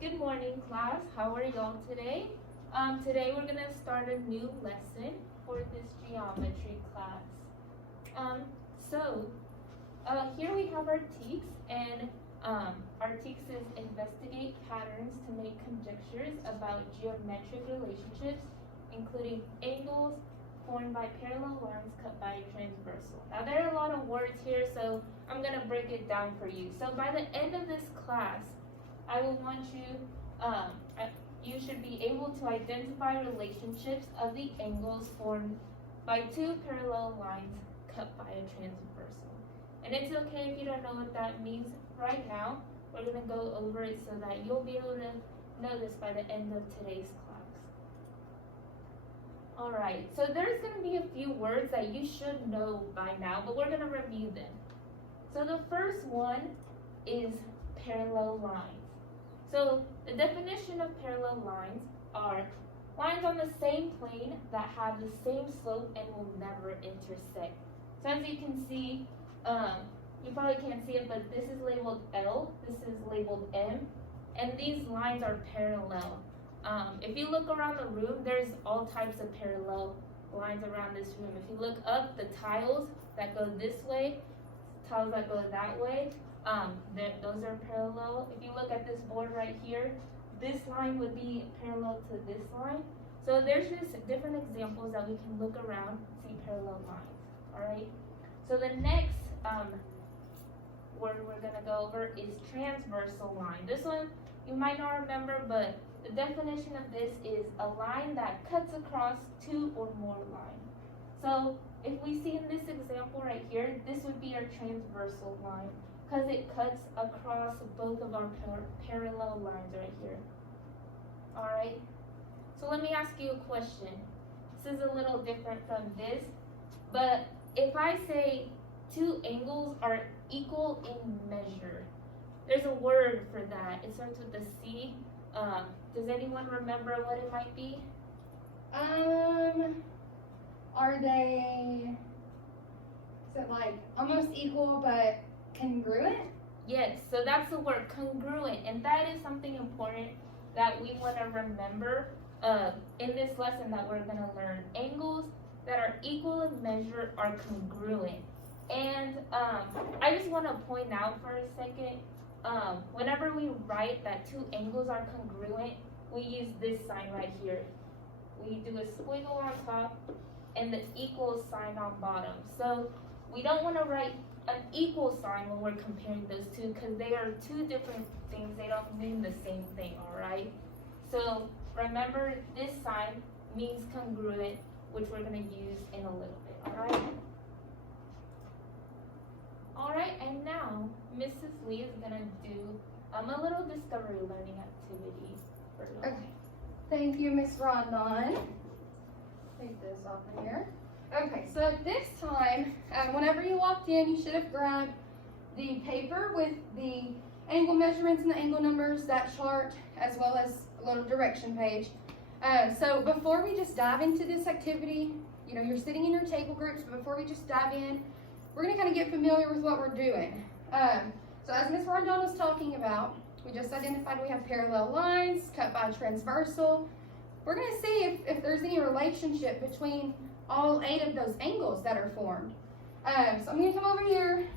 Good morning, class. How are y'all today? Today we're going to start a new lesson for this geometry class. Here we have our TEKS, and our TEKS is investigate patterns to make conjectures about geometric relationships, including angles formed by parallel lines cut by a transversal. Now there are a lot of words here, so I'm going to break it down for you. So by the end of this class, I will want you, you should be able to identify relationships of the angles formed by two parallel lines cut by a transversal. And it's okay if you don't know what that means right now. We're going to go over it so that you'll be able to know this by the end of today's class. Alright, so there's going to be a few words that you should know by now, but we're going to review them. So the first one is parallel lines. So the definition of parallel lines are lines on the same plane that have the same slope and will never intersect. So as you can see, you probably can't see it, but this is labeled L, this is labeled M, and these lines are parallel. If you look around the room, there's all types of parallel lines around this room. If you look up, the tiles that go this way, tiles that go that way, those are parallel. If you look at this board right here, this line would be parallel to this line. So there's just different examples that we can look around and see parallel lines. Alright? So the next word we're going to go over is transversal line. This one you might not remember, but the definition of this is a line that cuts across two or more lines. So if we see in this example right here, this would be our transversal line because it cuts across both of our parallel lines right here. Alright, so let me ask you a question. This is a little different from this, but if I say two angles are equal in measure, there's a word for that. It starts with a C. Does anyone remember what it might be? Are they, is it like almost equal but congruent? Yes, so that's the word, congruent, and that is something important that we want to remember in this lesson that we're going to learn. Angles that are equal in measure are congruent. And I just want to point out for a second, whenever we write that two angles are congruent, we use this sign right here. We do a squiggle on top and the equal sign on bottom. So we don't want to write an equal sign when we're comparing those two because they are two different things. They don't mean the same thing, alright? So remember, this sign means congruent, which we're going to use in a little bit, alright? Alright, and now Mrs. Lee is going to do a little discovery learning activity for you. Okay. Thank you, Miss Rondon. Take this off of here. Okay, so at this time, whenever you walked in, you should have grabbed the paper with the angle measurements and the angle numbers, that chart, as well as a little direction page. So before we just dive into this activity, you know, you're sitting in your table groups, but before we just dive in, we're going to kind of get familiar with what we're doing. So as Ms. Rondon was talking about, we just identified we have parallel lines cut by transversal. We're going to see if there's any relationship between all 8 of those angles that are formed. So I'm going to come over here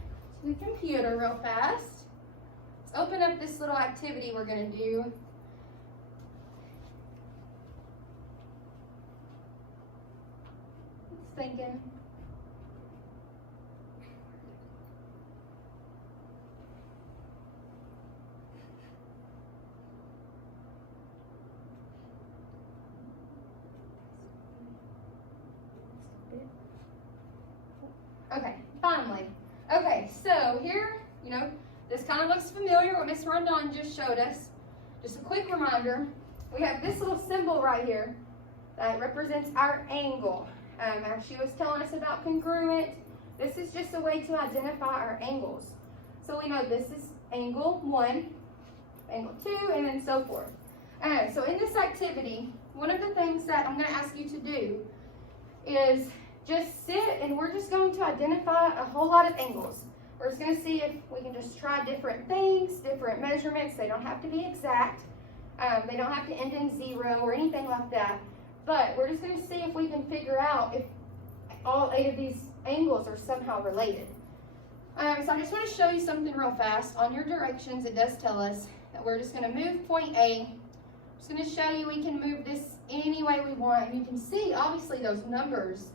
to the computer real fast. Let's open up this little activity we're going to do. It's thinking. Okay, finally. Okay, so here, you know, this kind of looks familiar, what Miss Rondon just showed us. Just a quick reminder, we have this little symbol right here that represents our angle. As she was telling us about congruent, this is just a way to identify our angles. So we know this is angle 1, angle 2, and then so forth. So in this activity, one of the things that I'm going to ask you to do is just sit and we're just going to identify a whole lot of angles. We're just going to see if we can just try different things, different measurements. They don't have to be exact. They don't have to end in 0 or anything like that. But we're just going to see if we can figure out if all 8 of these angles are somehow related. So I just want to show you something real fast. On your directions, it does tell us that we're just going to move point A. I'm just going to show you we can move this any way we want. And you can see, obviously, those numbers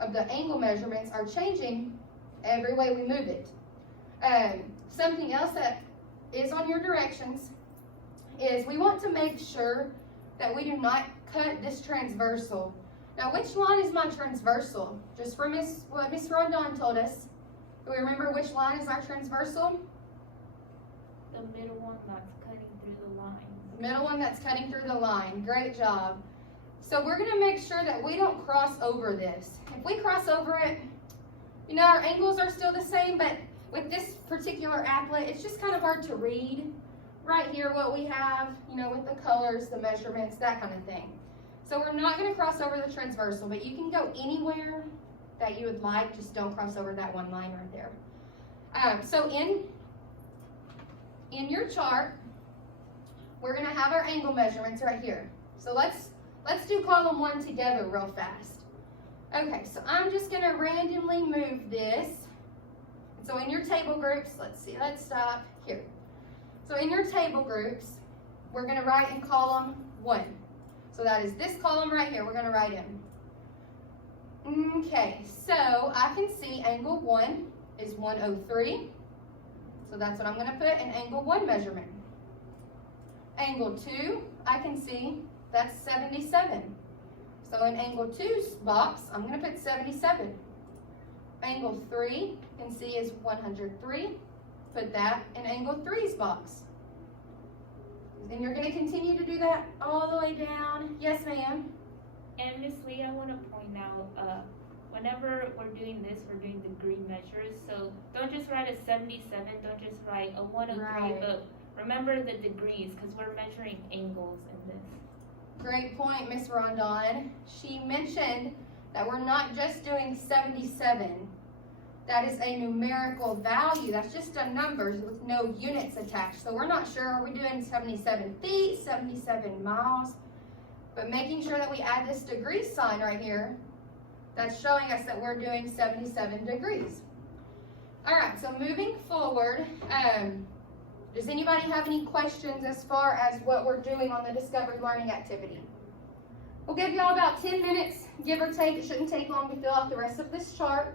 of the angle measurements are changing every way we move it. Something else that is on your directions is we want to make sure that we do not cut this transversal. Now, which line is my transversal? Just for what Miss Rondon told us. Do we remember which line is our transversal? The middle one that's cutting through the line. The middle one that's cutting through the line. Great job. So we're going to make sure that we don't cross over this. If we cross over it, you know, our angles are still the same, but with this particular applet, it's just kind of hard to read right here what we have, you know, with the colors, the measurements, that kind of thing. So we're not going to cross over the transversal, but you can go anywhere that you would like. Just don't cross over that one line right there. So in your chart, we're going to have our angle measurements right here. So let's do column 1 together real fast. Okay, so I'm just going to randomly move this. So in your table groups, let's stop here. So in your table groups, we're going to write in column 1. So that is this column right here, we're going to write in. Okay, so I can see angle 1 is 103. So that's what I'm going to put in angle 1 measurement. Angle 2, I can see that's 77. So in angle 2's box, I'm going to put 77. Angle 3, you can see is 103. Put that in angle 3's box. And you're going to continue to do that all the way down. Yes, ma'am? And Miss Lee, I want to point out, whenever we're doing this, we're doing degree measures. So don't just write a 77, don't just write a 103, Right. but remember the degrees because we're measuring angles in this. Great point, Miss Rondon. She mentioned that we're not just doing 77. That is a numerical value. That's just a number with no units attached. So we're not sure, are we doing 77 feet, 77 miles? But making sure that we add this degree sign right here, that's showing us that we're doing 77 degrees. All right, so moving forward, does anybody have any questions as far as what we're doing on the discovered learning activity? We'll give y'all about 10 minutes, give or take. It shouldn't take long to fill out the rest of this chart.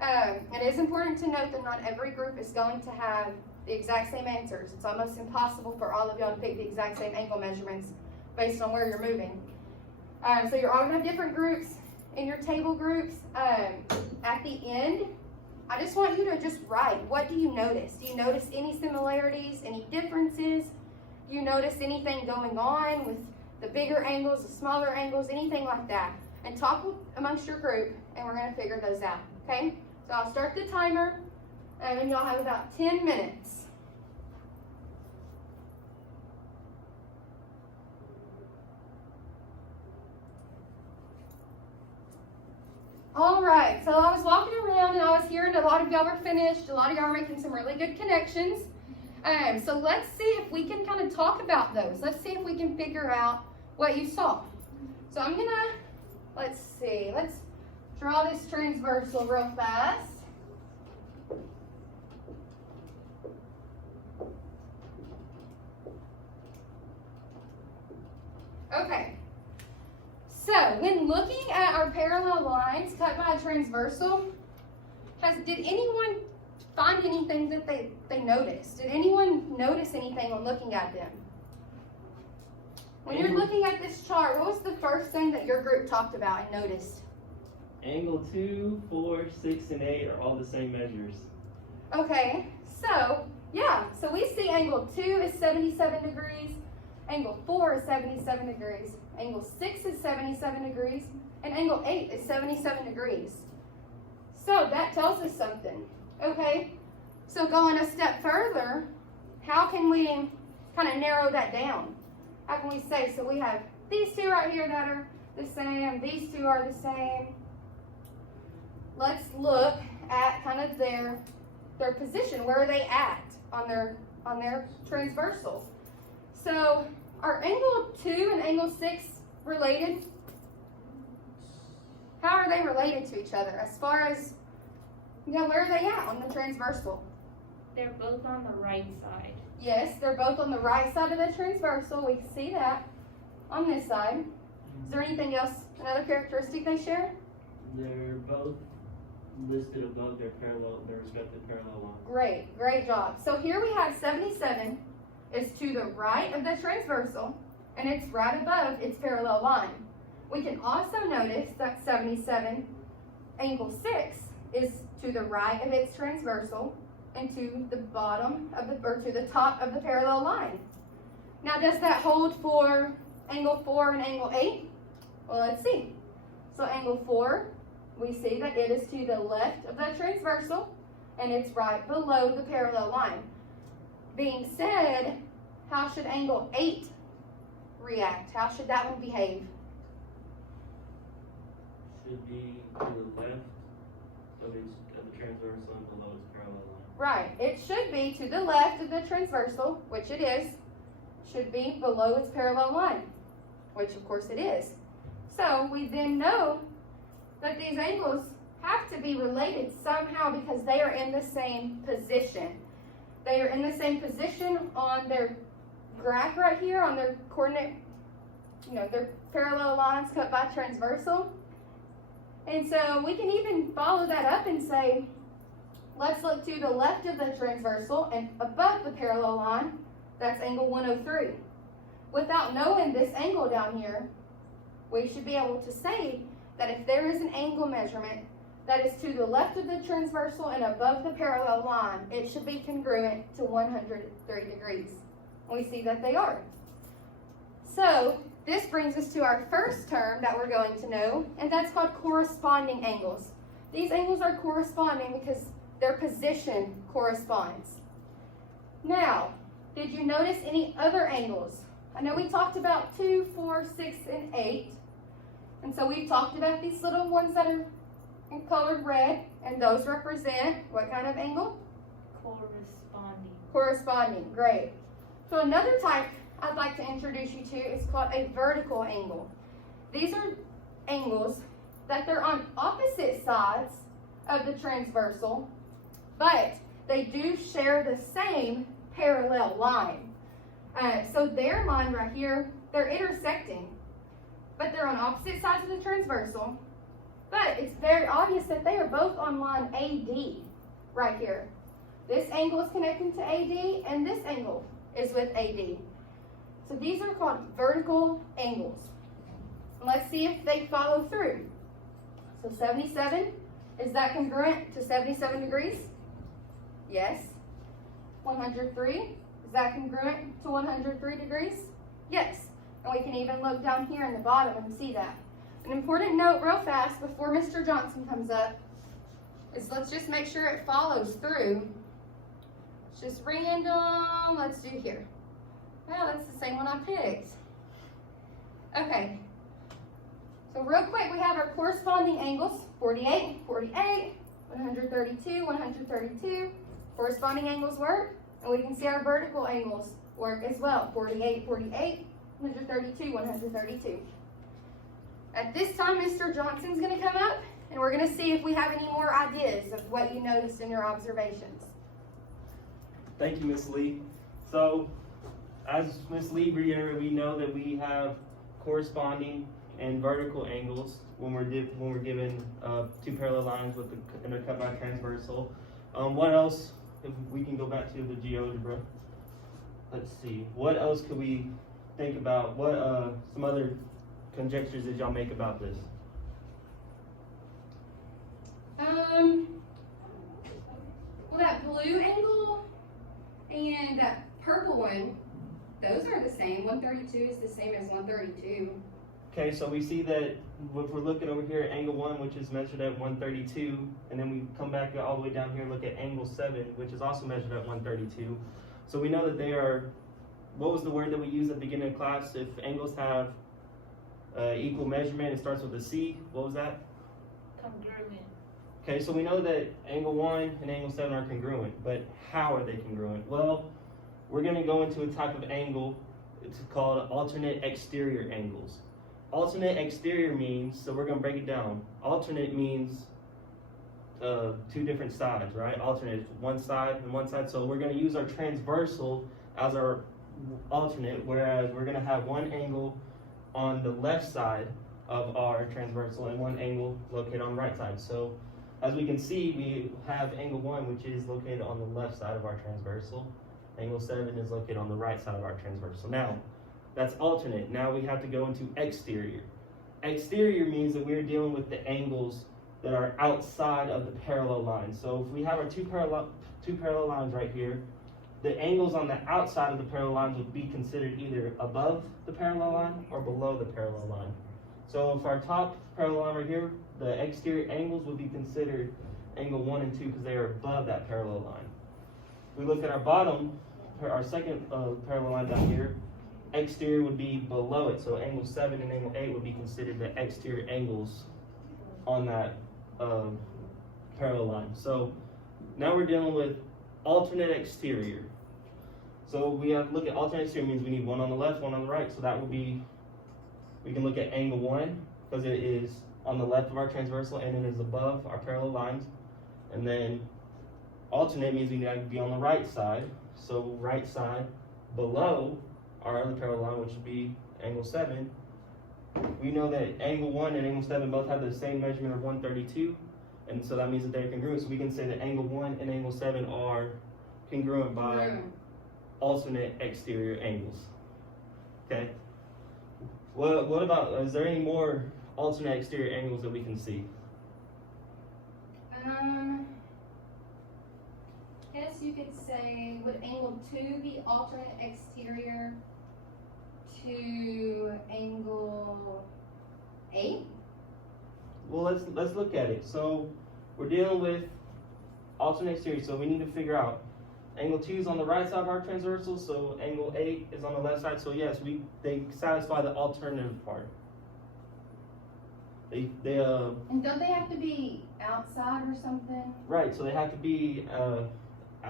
It is important to note that not every group is going to have the exact same answers. It's almost impossible for all of y'all to pick the exact same angle measurements based on where you're moving. So you're all going to have different groups in your table groups. At the end, I just want you to just write, what do you notice? Do you notice any similarities, any differences? Do you notice anything going on with the bigger angles, the smaller angles, anything like that? And talk amongst your group, and we're going to figure those out, okay? So I'll start the timer, and y'all have about 10 minutes. All right, so I was walking around and I was hearing a lot of y'all were finished. A lot of y'all are making some really good connections. So let's see if we can kind of talk about those. Let's see if we can figure out what you saw. So I'm gonna, let's draw this transversal real fast. Okay. So, when looking at our parallel lines cut by a transversal, did anyone find anything that they noticed? Did anyone notice anything when looking at them? When you're looking at this chart, what was the first thing that your group talked about and noticed? Angle 2, 4, 6, and 8 are all the same measures. Okay, so, yeah, so we see angle 2 is 77 degrees, angle 4 is 77 degrees, angle 6 is 77 degrees, and angle 8 is 77 degrees. So that tells us something, okay? So going a step further, how can we kind of narrow that down? How can we say, so we have these two right here that are the same, these two are the same. Let's look at kind of their their position. Where are they at on their transversal? So are angle 2 and angle 6 related? How are they related to each other as far as, where are they at on the transversal? They're both on the right side. Yes, they're both on the right side of the transversal. We can see that on this side. Is there anything else, another characteristic they share? They're both listed above their respective parallel lines. Great job. So here we have 77 is to the right of the transversal, and it's right above its parallel line. We can also notice that 77 angle 6 is to the right of its transversal and to the bottom of to the top of the parallel line. Now, does that hold for angle 4 and angle 8? Well, let's see. So angle 4, we see that it is to the left of the transversal and it's right below the parallel line. Being said, how should angle 8 react? How should that one behave? Should be to the left of the transversal and below its parallel line. Right. It should be to the left of the transversal, which it is. Should be below its parallel line, which of course it is. So we then know that these angles have to be related somehow because they are in the same position. They are in the same position on their graph right here, on their coordinate, their parallel lines cut by transversal. And so we can even follow that up and say, let's look to the left of the transversal and above the parallel line, that's angle 103. Without knowing this angle down here, we should be able to say that if there is an angle measurement that is to the left of the transversal and above the parallel line, it should be congruent to 103 degrees. We see that they are. So this brings us to our first term that we're going to know, and that's called corresponding angles. These angles are corresponding because their position corresponds. Now, did you notice any other angles? I know we talked about 2, 4, 6, and 8. And so we've talked about these little ones that are in colored red, and those represent what kind of angle? Corresponding, great. So another type I'd like to introduce you to is called a vertical angle. These are angles that they're on opposite sides of the transversal, but they do share the same parallel line. So their line right here, they're intersecting, but they're on opposite sides of the transversal. But it's very obvious that they are both on line AD right here. This angle is connecting to AD, and this angle is with AD. So these are called vertical angles. And let's see if they follow through. So 77, is that congruent to 77 degrees? Yes. 103, is that congruent to 103 degrees? Yes. And we can even look down here in the bottom and see that. An important note real fast before Mr. Johnson comes up is let's just make sure it follows through. It's just random. Let's do here. Well, that's the same one I picked. Okay. So real quick, we have our corresponding angles, 48, 48, 132, 132. Corresponding angles work. And we can see our vertical angles work as well, 48, 48, 132, 132. At this time, Mr. Johnson's going to come up, and we're going to see if we have any more ideas of what you noticed in your observations. Thank you, Ms. Lee. So, as Ms. Lee reiterated, we know that we have corresponding and vertical angles when we're given two parallel lines with and they're cut by transversal. What else? If we can go back to the GeoGebra. Let's see. What else could we think about? What some other conjectures did y'all make about this? Well, that blue angle and that purple one, those are the same. 132 is the same as 132. Okay, so we see that if we're looking over here at angle 1, which is measured at 132, and then we come back all the way down here and look at angle 7, which is also measured at 132. So we know that they are, what was the word that we used at the beginning of class? If angles have equal measurement, it starts with a C. What was that? Congruent. Okay, so we know that angle 1 and angle 7 are congruent, but how are they congruent? Well, we're going to go into a type of angle. It's called alternate exterior angles. Alternate exterior means, so we're going to break it down. Alternate means two different sides, right? Alternate is one side and one side. So we're going to use our transversal as our alternate, whereas we're going to have one angle on the left side of our transversal and one angle located on the right side. So as we can see, we have angle 1, which is located on the left side of our transversal. Angle 7 is located on the right side of our transversal. Now, that's alternate. Now we have to go into exterior. Exterior means that we're dealing with the angles that are outside of the parallel line. So if we have our two parallel lines right here, the angles on the outside of the parallel lines would be considered either above the parallel line or below the parallel line. So if our top parallel line right here, the exterior angles would be considered angle 1 and 2 because they are above that parallel line. If we look at our bottom, our second parallel line down here, exterior would be below it. So angle 7 and angle 8 would be considered the exterior angles on that parallel line. So now we're dealing with alternate exterior. So we have to look at alternate exterior means we need one on the left, one on the right. So that would be, we can look at angle 1 because it is on the left of our transversal and it is above our parallel lines. And then alternate means we need to be on the right side. So right side below our other parallel line, which would be angle 7. We know that angle 1 and angle 7 both have the same measurement of 132. And so that means that they're congruent. So we can say that angle 1 and angle 7 are congruent by alternate exterior angles. Okay. What about, is there any more alternate exterior angles that we can see? Guess you could say, would angle 2 be alternate exterior to angle 8? Well, let's look at it. So we're dealing with alternate exterior, so we need to figure out angle 2 is on the right side of our transversal, so angle 8 is on the left side. So yes, they satisfy the alternative part. And don't they have to be outside or something? Right, so they have to be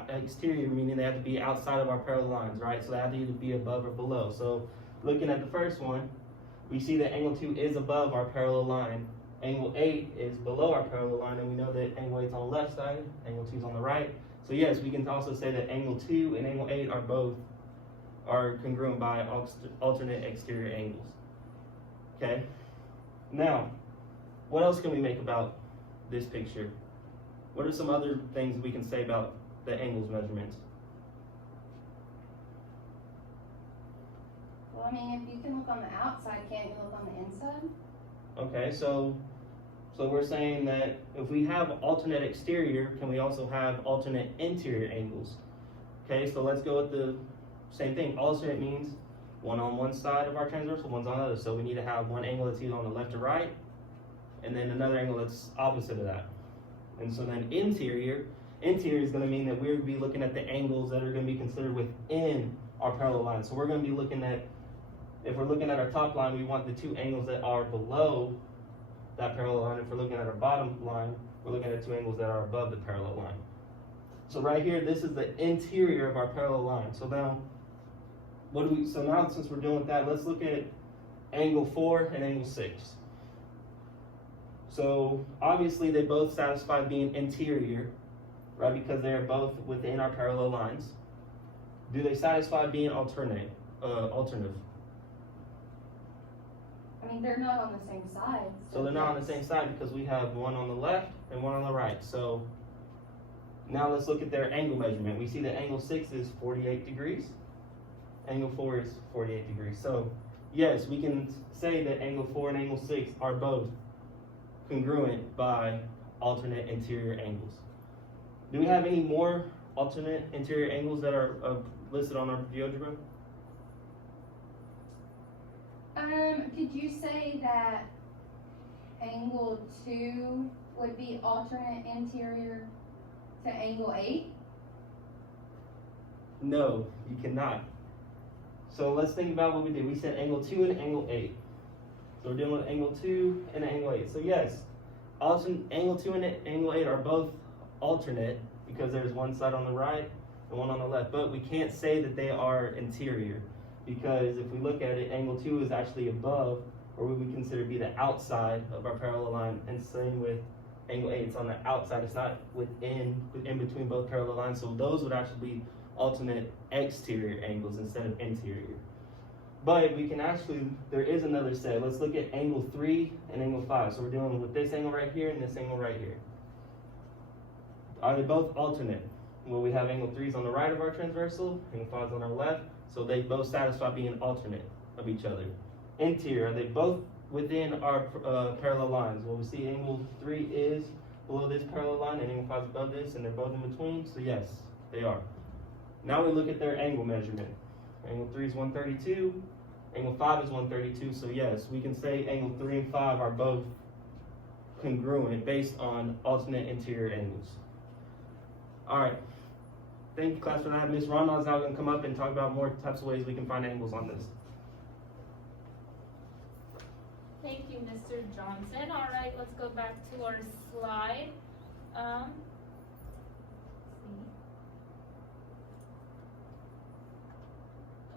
exterior, meaning they have to be outside of our parallel lines, right? So they have to either be above or below. So looking at the first one, we see that angle 2 is above our parallel line. Angle 8 is below our parallel line, and we know that angle 8 is on the left side, angle 2 is on the right. So yes, we can also say that angle 2 and angle 8 are congruent by alternate exterior angles. Okay? Now, what else can we make about this picture? What are some other things we can say about the angles measurements? Well, I mean, if you can look on the outside, can't you look on the inside? Okay, so we're saying that if we have alternate exterior, can we also have alternate interior angles? Okay, so let's go with the same thing. Alternate means one on one side of our transversal, one's on the other. So we need to have one angle that's either on the left or right, and then another angle that's opposite of that. And so then interior is going to mean that we're going to be looking at the angles that are going to be considered within our parallel line. So we're going to be looking at, if we're looking at our top line, we want the two angles that are below that parallel line. If we're looking at our bottom line, we're looking at two angles that are above the parallel line. So right here, this is the interior of our parallel line. So now, now since we're dealing with that, let's look at angle 4 and angle 6. So obviously they both satisfy being interior, right? Because they are both within our parallel lines. Do they satisfy being alternative? I mean, they're not on the same side. So they're not on the same side because we have one on the left and one on the right. So now let's look at their angle measurement. We see that angle 6 is 48 degrees. Angle 4 is 48 degrees. So yes, we can say that angle 4 and angle 6 are both congruent by alternate interior angles. Do we have any more alternate interior angles that are listed on our GeoGebra? Could you say that angle 2 would be alternate interior to angle 8? No, you cannot. So let's think about what we did. We said angle 2 and angle 8. So we're dealing with angle 2 and angle 8. So yes, angle 2 and angle 8 are both alternate because there's one side on the right and one on the left, but we can't say that they are interior because if we look at it, angle 2 is actually above, or what we consider to be the outside of our parallel line, and same with angle 8, it's on the outside, it's not in between both parallel lines, so those would actually be alternate exterior angles instead of interior. But we can actually, there is another set. Let's look at angle 3 and angle 5. So we're dealing with this angle right here and this angle right here. Are they both alternate? Well, we have angle 3 is on the right of our transversal, angle 5 is on our left, so they both satisfy being alternate of each other. Interior, are they both within our parallel lines? Well, we see angle 3 is below this parallel line and angle 5 is above this, and they're both in between, so yes, they are. Now we look at their angle measurement. Angle 3 is 132, angle 5 is 132, so yes, we can say angle 3 and 5 are both congruent based on alternate interior angles. Alright, thank you class for that. Ms. Rondon is now going to come up and talk about more types of ways we can find angles on this. Thank you, Mr. Johnson. All right, let's go back to our slide. Let's see.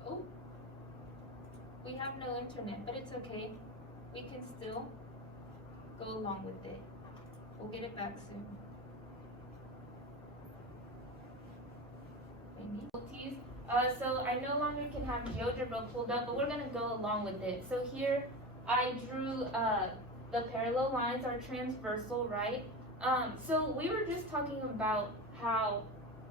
Oh, we have no internet, but it's okay. We can still go along with it. We'll get it back soon. Maybe. So I no longer can have GeoGebra pulled up, but we're gonna go along with it. So here I drew the parallel lines are transversal, right? So we were just talking about how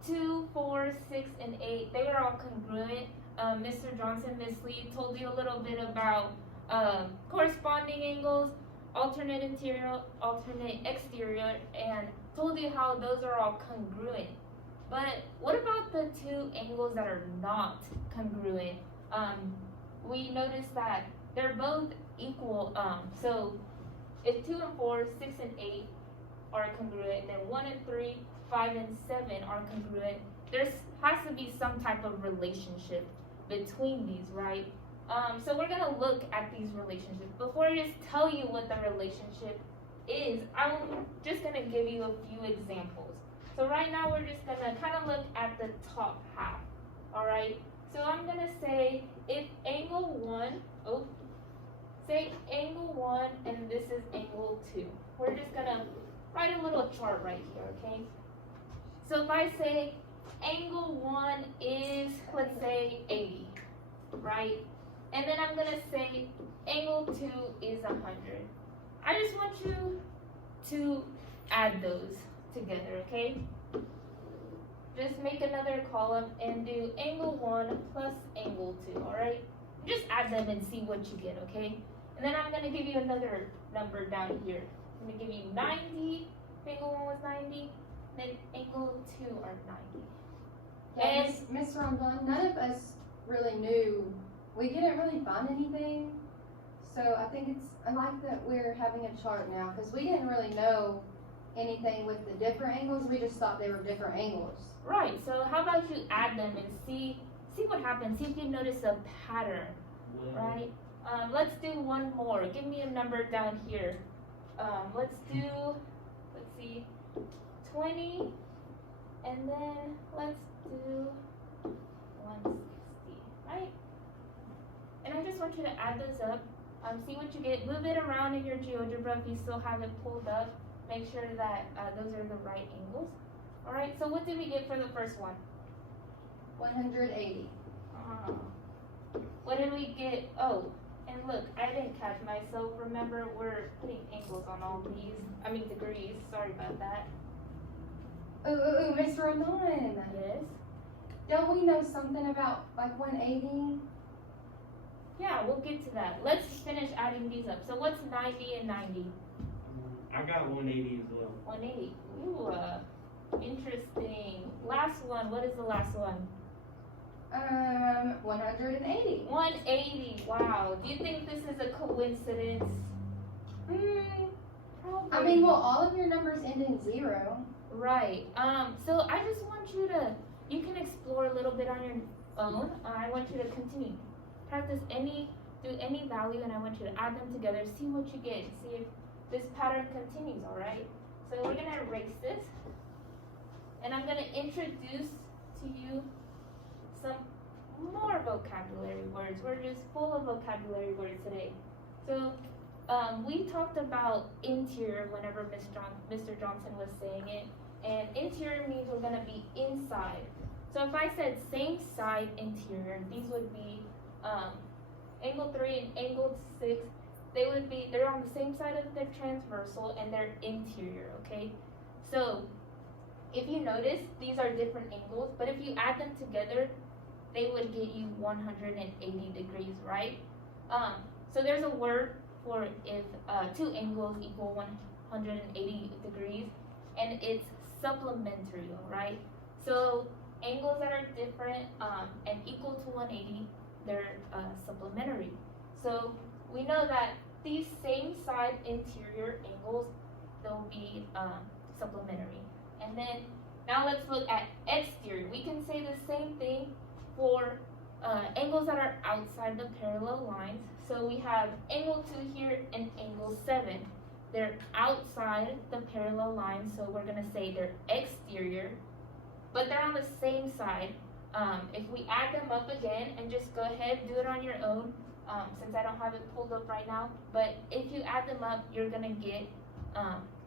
2, 4, 6, and 8, they were all congruent. Mr. Johnson, Ms. Lee told you a little bit about corresponding angles, alternate interior, alternate exterior, and told you how those are all congruent. But what about the 2 angles that are not congruent? We noticed that they're both equal. So if 2 and 4, 6 and 8 are congruent, then 1 and 3, 5 and 7 are congruent, there has to be some type of relationship between these, right? So we're gonna look at these relationships. Before I just tell you what the relationship is, I'm just gonna give you a few examples. So right now we're just gonna kind of look at the top half, all right? So I'm gonna say if angle 1, say angle 1 and this is angle 2. We're just gonna write a little chart right here, okay? So if I say angle 1 is, let's say 80, right? And then I'm gonna say angle 2 is 100. I just want you to add those together, okay? Just make another column and do angle 1 plus angle 2, alright? Just add them and see what you get, okay? And then I'm gonna give you another number down here. I'm gonna give you 90, angle 1 was 90, then angle 2 are 90. Yeah, Miss Rondon, none of us really knew. We didn't really find anything. So I think I like that we're having a chart now because we didn't really know anything with the different angles. We just thought they were different angles. Right, so how about you add them and see what happens. See if you notice a pattern, right? Let's do one more. Give me a number down here. Let's see, 20, and then let's do 160, right? And I just want you to add those up, see what you get. Move it around in your GeoGebra if you still have it pulled up. Make sure that those are the right angles. All right, so what did we get for the first one? 180. What did we get? Oh, and look, I didn't catch myself. Remember, we're putting angles on all these. I mean degrees. Sorry about that. Ooh, Miss Rondon. Yes? Don't we know something about like 180? Yeah, we'll get to that. Let's finish adding these up. So what's 90 and 90? I got 180 as well. 180. Ooh, interesting. Last one. What is the last one? 180. 180. Wow. Do you think this is a coincidence? Probably. I mean, well, all of your numbers end in 0. Right. So I just want you can explore a little bit on your own. I want you to continue. Practice do any value, and I want you to add them together. See what you get. See if this pattern continues, alright? So we're gonna erase this, and I'm gonna introduce to you some more vocabulary words. We're just full of vocabulary words today. So we talked about interior whenever Mr. Johnson was saying it, and interior means we're gonna be inside. So if I said same side interior, these would be angle 3 and angle 6. They're on the same side of the transversal and they're interior, okay? So if you notice, these are different angles, but if you add them together, they would get you 180 degrees, right? So there's a word for if two angles equal 180 degrees, and it's supplementary, right? So angles that are different and equal to 180, they're supplementary. So we know that these same side interior angles, they'll be supplementary. And then now let's look at exterior. We can say the same thing for angles that are outside the parallel lines. So we have angle 2 here and angle 7. They're outside the parallel lines, so we're gonna say they're exterior, but they're on the same side. If we add them up again, and just go ahead, do it on your own, since I don't have it pulled up right now, but if you add them up, you're gonna get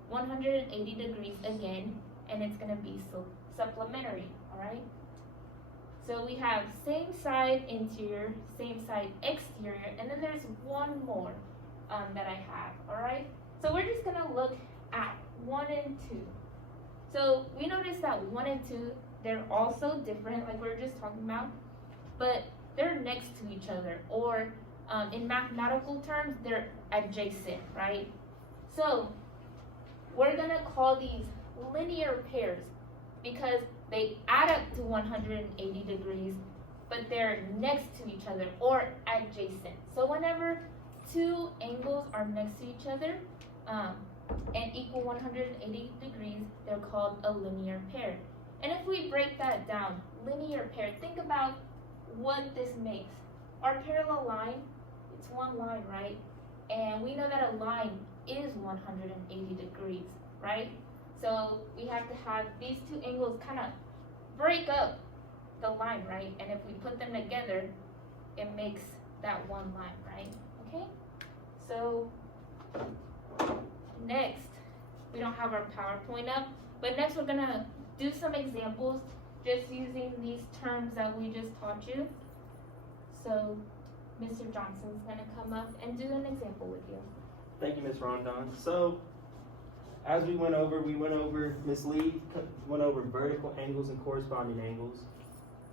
180 degrees again, and it's gonna be supplementary, all right? So we have same side interior, same side exterior, and then there's one more that I have, all right? So we're just gonna look at 1 and 2. So we notice that 1 and 2, they're also different, like we were just talking about, but they're next to each other, or in mathematical terms, they're adjacent, right? So we're gonna call these linear pairs because they add up to 180 degrees, but they're next to each other or adjacent. So whenever two angles are next to each other and equal 180 degrees, they're called a linear pair. And if we break that down, linear pair, think about what this makes. Our parallel line, it's one line, right? And we know that a line is 180 degrees, right? So we have to have these two angles kind of break up the line, right? And if we put them together, it makes that one line, right? Okay? So next, we don't have our PowerPoint up, but next we're gonna do some examples just using these terms that we just taught you. So Mr. Johnson's gonna come up and do an example with you. Thank you, Ms. Rondon. So as we went over, Ms. Lee went over vertical angles and corresponding angles.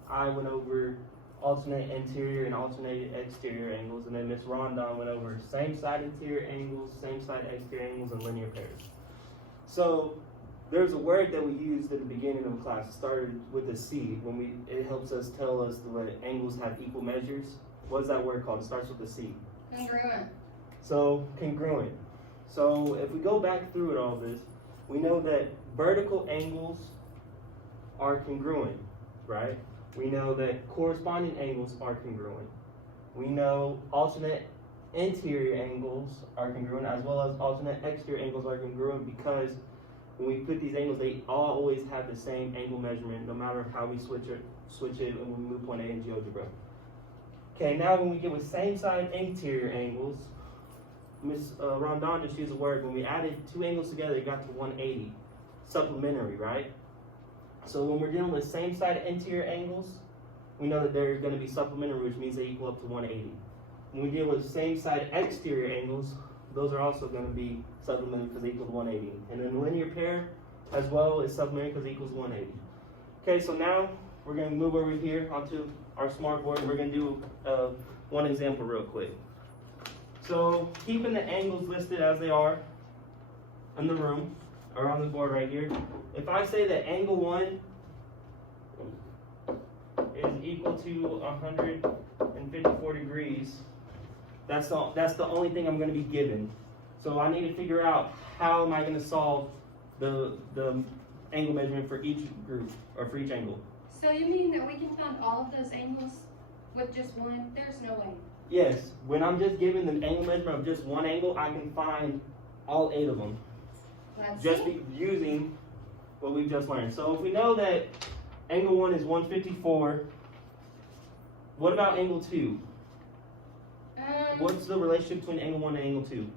I went over alternate interior and alternate exterior angles, and then Ms. Rondon went over same side interior angles, same side exterior angles, and linear pairs. So there's a word that we used at the beginning of the class. It started with a C. It helps us tell us what angles have equal measures. What is that word called? It starts with a C. Congruent. So congruent. So if we go back through it all this, we know that vertical angles are congruent, right? We know that corresponding angles are congruent. We know alternate interior angles are congruent, as well as alternate exterior angles are congruent, because when we put these angles, they all always have the same angle measurement, no matter how we switch it when we move point A in GeoGebra. Okay, now when we get with same side interior angles, Ms. Rondon just used a word. When we added two angles together, it got to 180. Supplementary, right? So when we're dealing with same side interior angles, we know that they're going to be supplementary, which means they equal up to 180. When we deal with same side exterior angles, those are also going to be supplementary because they equal to 180. And then linear pair as well is supplementary because it equals 180. Okay, so now we're going to move over here onto our smart board, and we're going to do one example real quick. So keeping the angles listed as they are in the room, or on the board right here, if I say that angle 1 is equal to 154 degrees, that's the only thing I'm going to be given. So I need to figure out how am I going to solve the angle measurement for each group, or for each angle. So you mean that we can find all of those angles with just one? There's no way. Yes, when I'm just given the angle measurement of just one angle, I can find all 8 of them. Let's Just see. using what we've just learned. So if we know that angle 1 is 154, what about angle 2? What's the relationship between angle 1 and angle 2?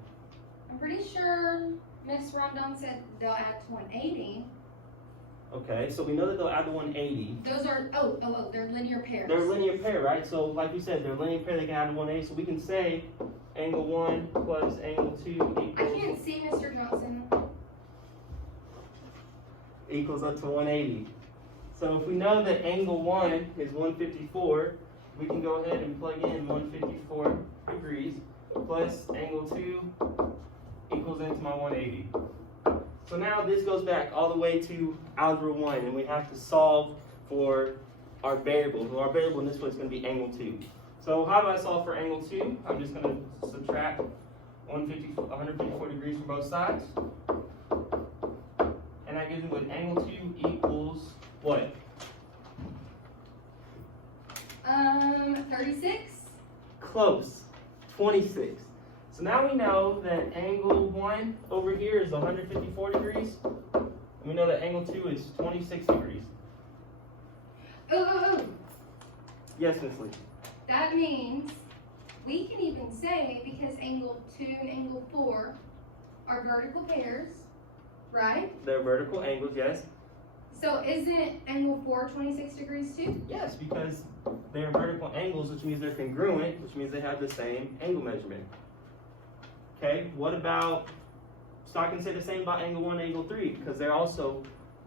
I'm pretty sure Miss Rondon said they'll add to 180. Okay, so we know that they'll add the 180. Those are, they're linear pairs. They're a linear pair, right? So like we said, they're a linear pair, they can add to 180. So we can say angle 1 plus angle 2 I can't see Mr. Johnson. equals up to 180. So if we know that angle 1 is 154, we can go ahead and plug in 154 degrees plus angle 2 equals into my 180. So now this goes back all the way to algebra 1, and we have to solve for our variable. Well, our variable in this one is going to be angle 2. So how do I solve for angle 2? I'm just going to subtract 154 degrees from both sides. And that gives me what angle 2 equals what? 36. Close. 26. So now we know that angle 1 over here is 154 degrees. And we know that angle 2 is 26 degrees. Yes, Miss Lee. That means we can even say, because angle 2 and angle 4 are vertical pairs, right? They're vertical angles, yes. So isn't angle 4 26 degrees too? Yes, because they're vertical angles, which means they're congruent, which means they have the same angle measurement. Okay, what about, so I can say the same about angle 1 and angle 3, because they're also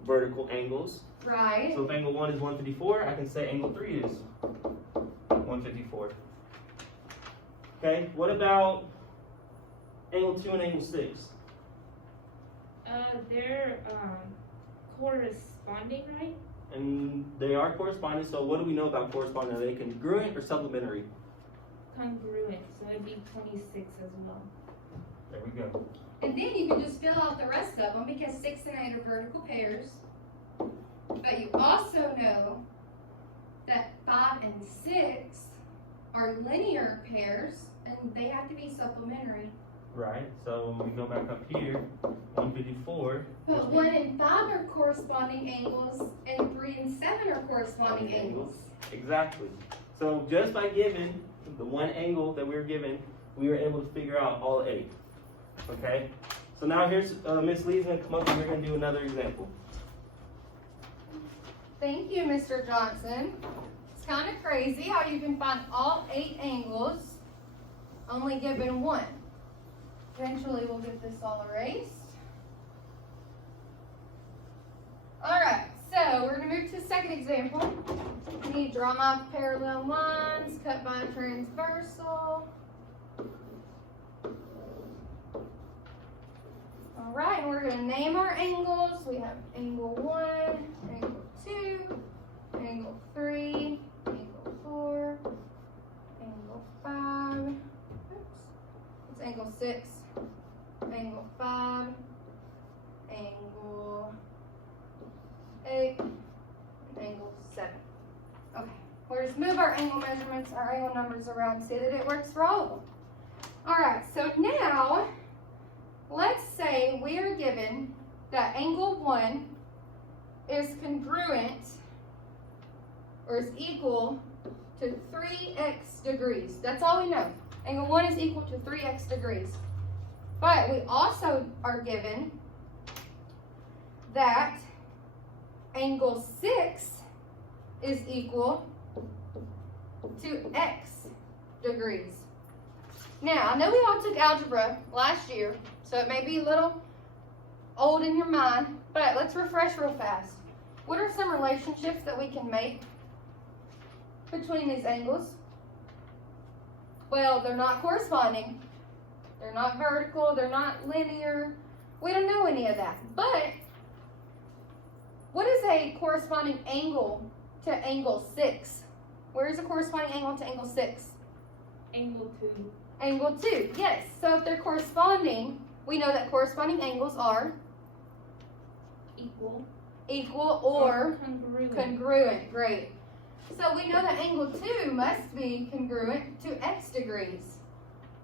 vertical angles. Right. So if angle 1 is 154, I can say angle 3 is 154. Okay, what about angle 2 and angle 6? They're corresponding, right? And they are corresponding, so what do we know about corresponding? Are they congruent or supplementary? Congruent, so it'd be 26 as well. There we go. And then you can just fill out the rest of them, because 6 and 8 are vertical pairs. But you also know that 5 and 6 are linear pairs, and they have to be supplementary. Right, so when we go back up here, 154. But 1 and 5 are corresponding angles, and 3 and 7 are corresponding angles. Exactly. So just by giving the one angle that we were given, we were able to figure out all 8. Okay? So now here's Miss Lee's going to come up and we're going to do another example. Thank you, Mr. Johnson. It's kind of crazy how you can find all 8 angles, only given 1. Eventually we'll get this all erased. Alright, so we're going to move to the second example. I need to draw my parallel lines, cut by a transversal. Alright, and we're going to name our angles. We have angle 1, angle 2, angle 3, angle 4, angle 5, oops, it's angle 6, angle 5, angle 8, and angle 7. Okay, we'll just move our angle measurements, our angle numbers around so that it works for all of them. Alright, so now, let's say we are given that angle 1 is congruent or is equal to 3x degrees. That's all we know. Angle 1 is equal to 3x degrees. But we also are given that angle 6 is equal to x degrees. Now, I know we all took algebra last year, so it may be a little old in your mind, but let's refresh real fast. What are some relationships that we can make between these angles? Well, they're not corresponding. They're not vertical. They're not linear. We don't know any of that. But what is a corresponding angle to angle 6? Where is a corresponding angle to angle 6? Angle 2. Angle 2, yes. So if they're corresponding, we know that corresponding angles are equal or congruent. Great. So we know that angle 2 must be congruent to x degrees.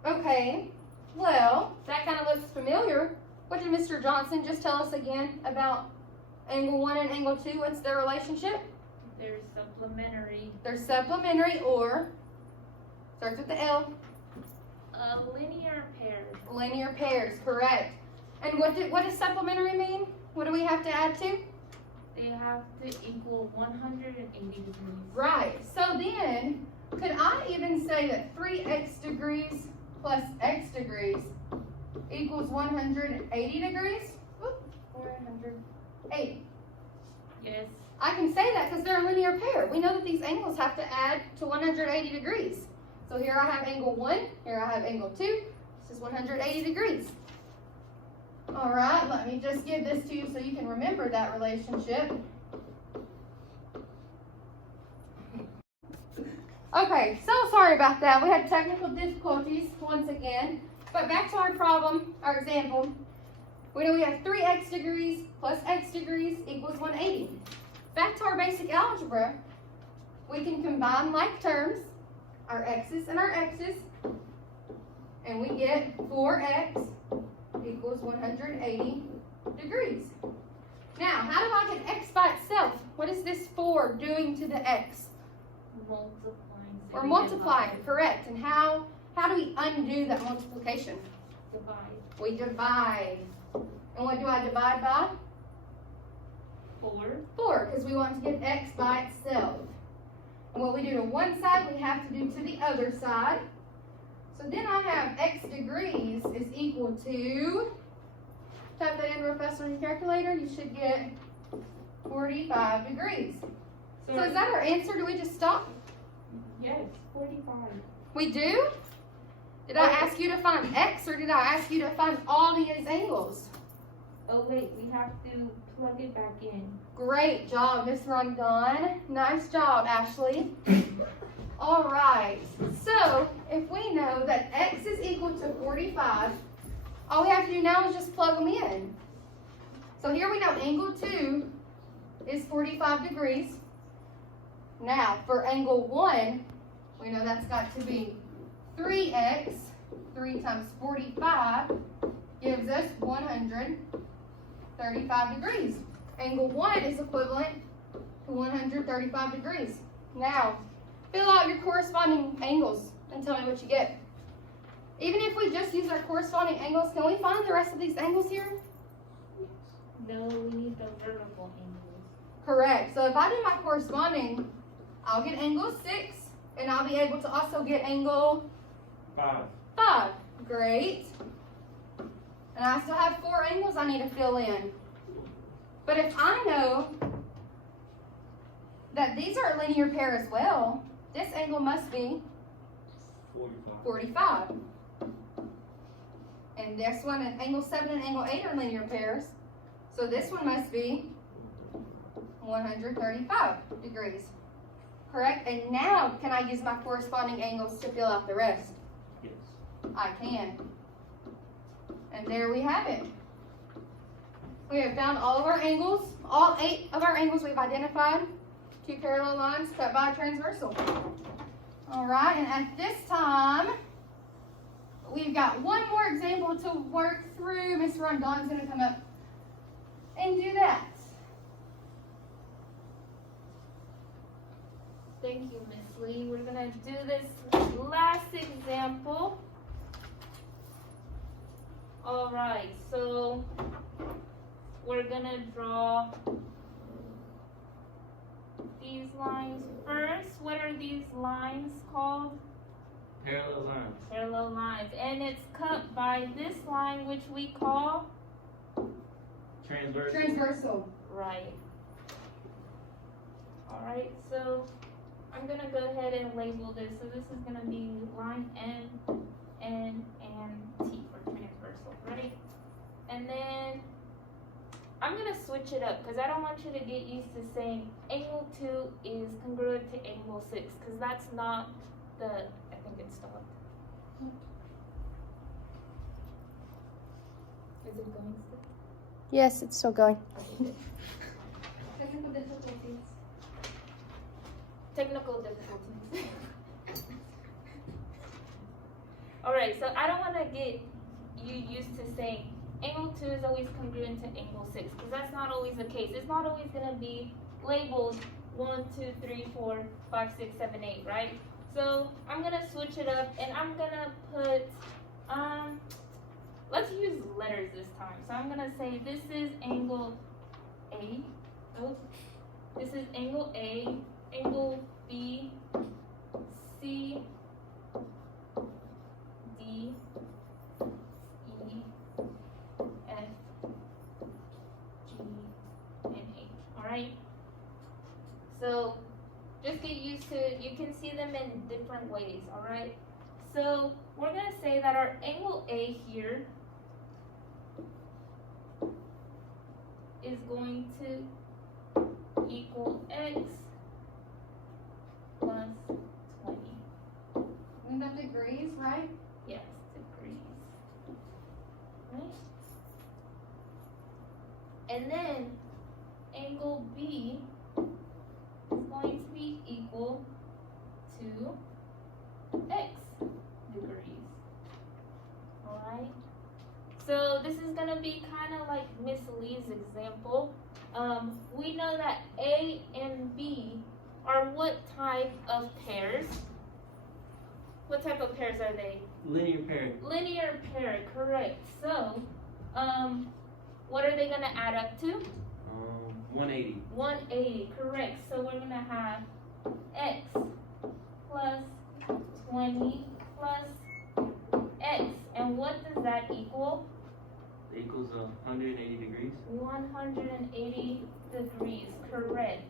Okay, Well, that kind of looks familiar. What did Mr. Johnson just tell us again about angle 1 and angle 2? What's their relationship? They're supplementary. They're supplementary, or starts with the L. Linear pairs. Linear pairs, correct. And what does supplementary mean? What do we have to add to? They have to equal 180 degrees. Right. So then, could I even say that 3x degrees plus x degrees equals 180 degrees? Oop, 480. Yes. I can say that because they're a linear pair. We know that these angles have to add to 180 degrees. So here I have angle 1, here I have angle 2. This is 180 degrees. All right, let me just give this to you so you can remember that relationship. Okay, so sorry about that. We had technical difficulties once again. But back to our problem, our example. We know we have 3x degrees plus x degrees equals 180. Back to our basic algebra, we can combine like terms, our x's and our x's, and we get 4x equals 180 degrees. Now, how do I get x by itself? What is this 4 doing to the x? Multiplying. We're multiplying, correct. And how do we undo that multiplication? Divide. We divide. And what do I divide by? 4. 4, because we want to get x by itself. And what we do to one side, we have to do to the other side. So then I have x degrees is equal to, type that in real fast on your calculator, you should get 45 degrees. So is that our answer? Do we just stop? Yes, 45. We do? Did I ask you to find x, or did I ask you to find all these angles? Oh wait, we have to plug it back in. Great job, Miss Rondon. Nice job, Ashley. All right, so if we know that x is equal to 45, all we have to do now is just plug them in. So here we know angle 2 is 45 degrees. Now, for angle 1, we know that's got to be 3x, 3 times 45, gives us 135 degrees. Angle 1 is equivalent to 135 degrees. Now, fill out your corresponding angles and tell me what you get. Even if we just use our corresponding angles, can we find the rest of these angles here? No, we need the vertical angles. Correct. So if I do my corresponding, I'll get angle 6, and I'll be able to also get angle 5. Great. And I still have 4 angles I need to fill in. But if I know that these are a linear pair as well, this angle must be 45. And this one, and angle 7 and angle 8 are linear pairs. So this one must be 135 degrees. Correct? And now, can I use my corresponding angles to fill out the rest? Yes. I can. And there we have it. We have found all of our angles. All 8 of our angles we've identified. 2 parallel lines cut by a transversal. All right, and at this time, we've got one more example to work through. Miss Rondon's going to come up and do that. Thank you, Miss Lee. We're going to do this last example. All right, so we're going to draw these lines first. What are these lines called? Parallel lines. Parallel lines. And it's cut by this line, which we call? Transversal. Transversal. Right. All right, so I'm going to go ahead and label this. So this is going to be line N, N, and T for transversal. Ready? And then I'm going to switch it up because I don't want you to get used to saying angle 2 is congruent to angle 6 because that's not the, I think it stopped. Is it going still? Yes, it's still going. Technical difficulties. Technical difficulties. All right, so I don't want to get you used to saying angle 2 is always congruent to angle 6, because that's not always the case. It's not always going to be labeled 1, 2, 3, 4, 5, 6, 7, 8, right? So I'm going to switch it up, and I'm going to put, let's use letters this time. So I'm going to say this is angle A. Oh, this is angle A, angle B, C, D, E, F, G, and H. Alright? So just get used to it. You can see them in different ways, alright? So we're going to say that our angle A here is going to equal X plus 20. Isn't that degrees, right? Yes, degrees. Right? And then angle B is going to be equal to X degrees. Alright? So this is going to be kind of like Miss Lee's example. We know that A and B are what type of pairs? What type of pairs are they? Linear pair. Linear pair, correct. So, what are they going to add up to? 180. 180, correct. So we're going to have X plus 20 plus X. And what does that equal? It equals 180 degrees. 180 degrees, correct.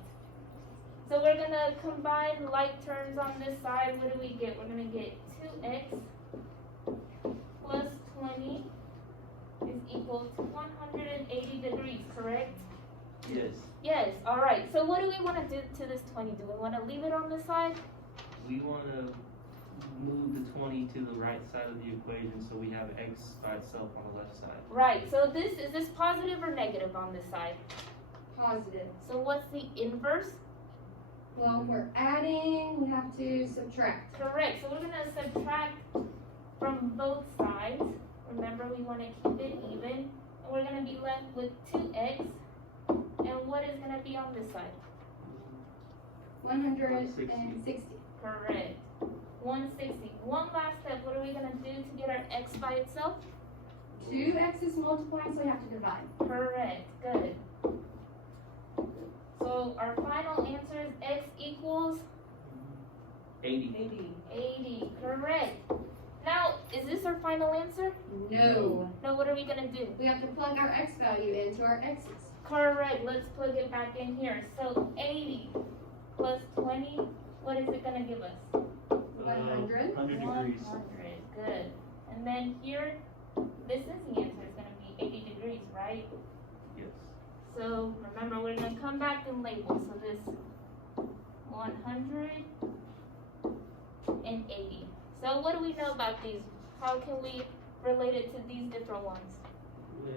So we're going to combine like terms on this side. What do we get? We're going to get 2x plus 20 is equal to 180 degrees, correct? Yes. Yes, all right. So what do we want to do to this 20? Do we want to leave it on this side? We want to move the 20 to the right side of the equation so we have x by itself on the left side. Right. So is this positive or negative on this side? Positive. So what's the inverse? Well, if we're adding, we have to subtract. Correct. So we're going to subtract from both sides. Remember, we want to keep it even. And we're going to be left with 2x. And what is going to be on this side? 160. Correct. 160. One last step. What are we going to do to get our x by itself? 2x is multiplying, so we have to divide. Correct. Good. So our final answer is x equals 80. 80. Correct. Now, is this our final answer? No. No, what are we going to do? We have to plug our x value into our x's. Correct. Let's plug it back in here. So 80 plus 20, what is it going to give us? 100. 100 degrees. 100. Good. And then here, this is the answer. It's going to be 80 degrees, right? Yes. So remember, we're going to come back and label. So this 100 and 80. So what do we know about these? How can we relate it to these different ones? Well,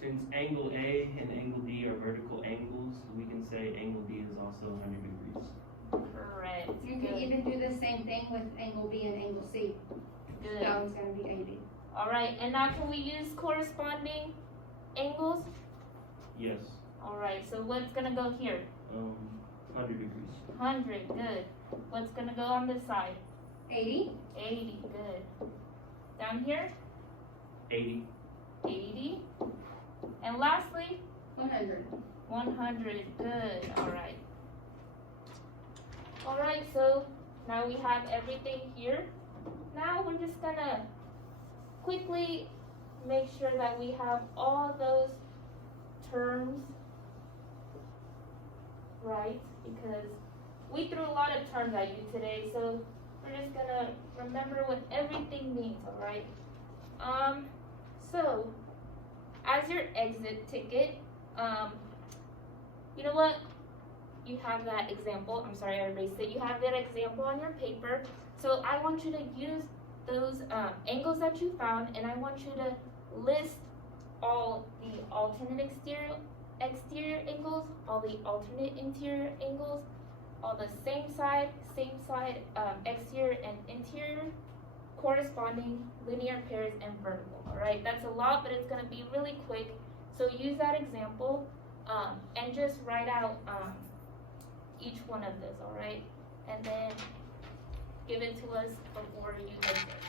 since angle A and angle D are vertical angles, we can say angle D is also 100 degrees. Correct. You can Good. even do the same thing with angle B and angle C. Good. That one's going to be 80. All right. And now can we use corresponding angles? Yes. All right. So what's going to go here? 100 degrees. 100. Good. What's going to go on this side? 80. 80. Good. Down here? 80. 80. And lastly, 100. 100. Good. All right. All right. So now we have everything here. Now we're just going to quickly make sure that we have all those terms right, because we threw a lot of terms at you today, so we're just gonna remember what everything means, alright? So as your exit ticket, you know what? You have that example. I'm sorry, I erased it. You have that example on your paper. So I want you to use those angles that you found, and I want you to list all the alternate exterior angles, all the alternate interior angles, all the same side, exterior and interior, corresponding linear pairs and vertical, all right? That's a lot, but it's gonna be really quick. So use that example and just write out each one of those, all right? And then give it to us before you take it.